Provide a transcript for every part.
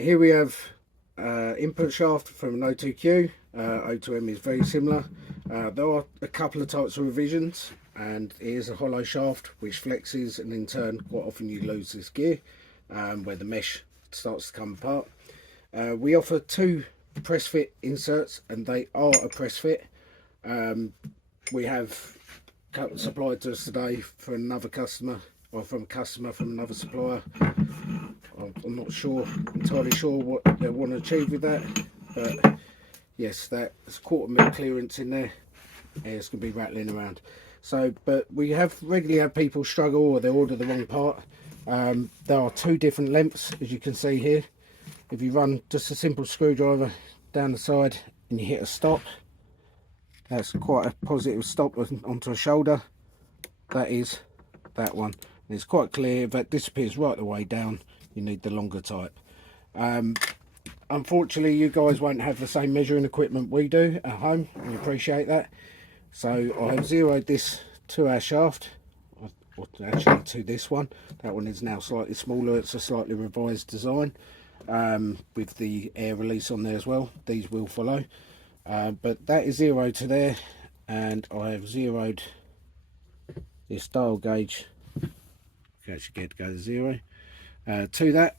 Here we have input shaft from an O2Q. O2M is very similar. There are a couple of types of revisions, and it is a hollow shaft which flexes, and in turn quite often you lose this gear where the mesh starts to come apart. We offer two press fit inserts, and they are a press fit. We have supplied to us today for another customer, or from a customer from another supplier. I'm not entirely sure what they want to achieve with that, but yes, there's a 1/4 mil clearance in there. It's going to be rattling around. So, but we regularly have people struggle, or they order the wrong part. There are two different lengths, as you can see here. If you run just a simple screwdriver down the side and you hit a stop, that's quite a positive stop onto a shoulder. That is that one, and it's quite clear. If that disappears right the way down, you need the longer type. Unfortunately, you guys won't have the same measuring equipment we do at home. We appreciate that. So I have zeroed this to our shaft, or actually to this one. That one is now slightly smaller. It's a slightly revised design with the air release on there as well. These will follow, but that is zeroed to there, and I have zeroed this dial gauge. You actually get to go to 0 to that.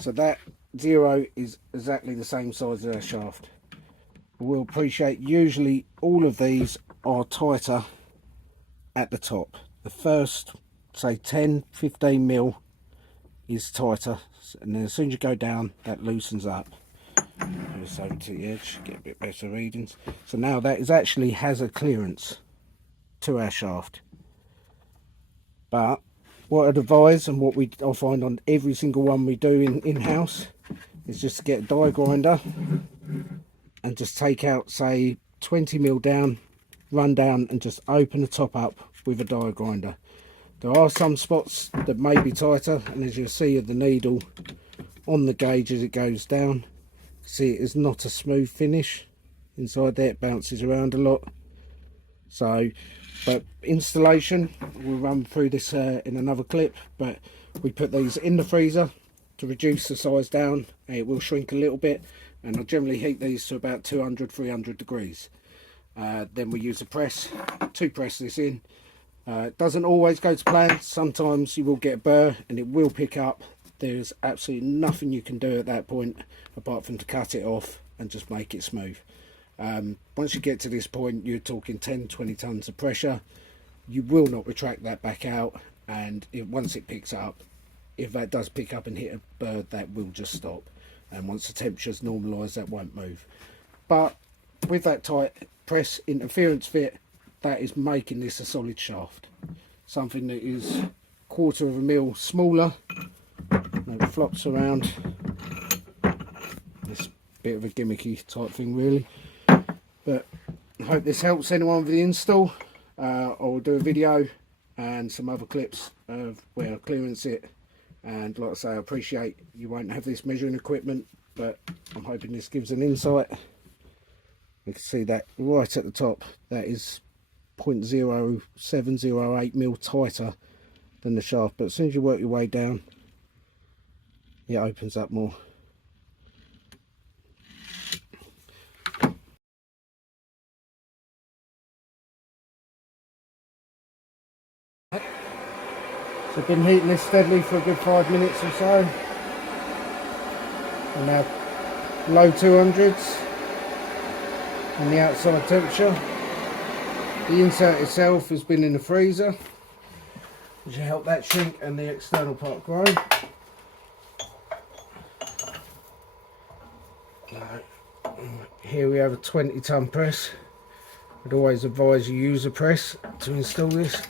So that 0 is exactly the same size as our shaft. We'll appreciate usually all of these are tighter at the top. The first, say 10-15 mil is tighter, and then as soon as you go down, that loosens up. Just over to the edge, get a bit better readings. So now that actually has a clearance to our shaft. But what I'd advise, and what I find on every single one we do in-house, is just to get a die grinder and just take out, say 20 mil down, run down and just open the top up with a die grinder. There are some spots that may be tighter, and as you'll see of the needle on the gauge as it goes down, see it is not a smooth finish inside there. It bounces around a lot. So, but installation, we'll run through this in another clip, but we put these in the freezer to reduce the size down, and it will shrink a little bit, and I generally heat these to about 200-300 degrees. Then we use a press to press this in. It doesn't always go to plan. Sometimes you will get a burr and it will pick up. There's absolutely nothing you can do at that point apart from to cut it off and just make it smooth. Once you get to this point, you're talking 10-20 tons of pressure. You will not retract that back out, and once it picks up, if that does pick up and hit a bird, that will just stop, and once the temperature's normalised, that won't move. But with that tight press interference fit, that is making this a solid shaft, something that is 1/4 mil smaller. And it flops around. This bit of a gimmicky type thing really, but I hope this helps anyone with the install. I will do a video and some other clips of where I clearance it, and like I say, I appreciate you won't have this measuring equipment, but I'm hoping this gives an insight. You can see that right at the top, that is 0.0708 mil tighter than the shaft, but as soon as you work your way down, it opens up more. So I've been heating this steadily for a good 5 minutes or so. And now low 200s on the outside temperature. The insert itself has been in the freezer, which will help that shrink and the external part grow. Here we have a 20-ton press. I'd always advise you use a press to install this.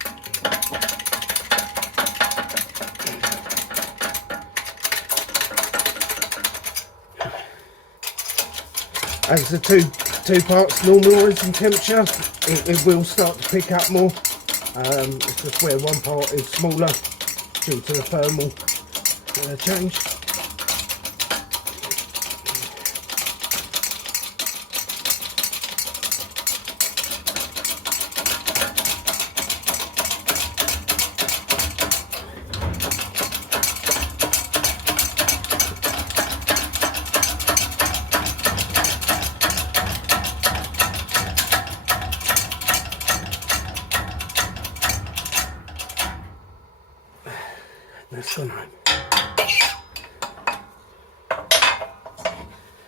As the two parts normalise in temperature, it will start to pick up more. It's just where one part is smaller due to the thermal change. That's gone home.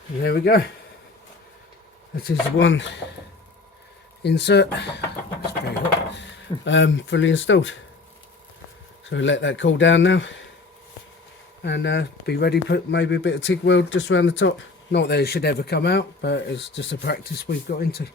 And there we go. That is one insert. It's very hot. Fully installed. So we'll let that cool down now, and be ready to put maybe a bit of TIG weld just around the top. Not that it should ever come out, but it's just a practice we've got into.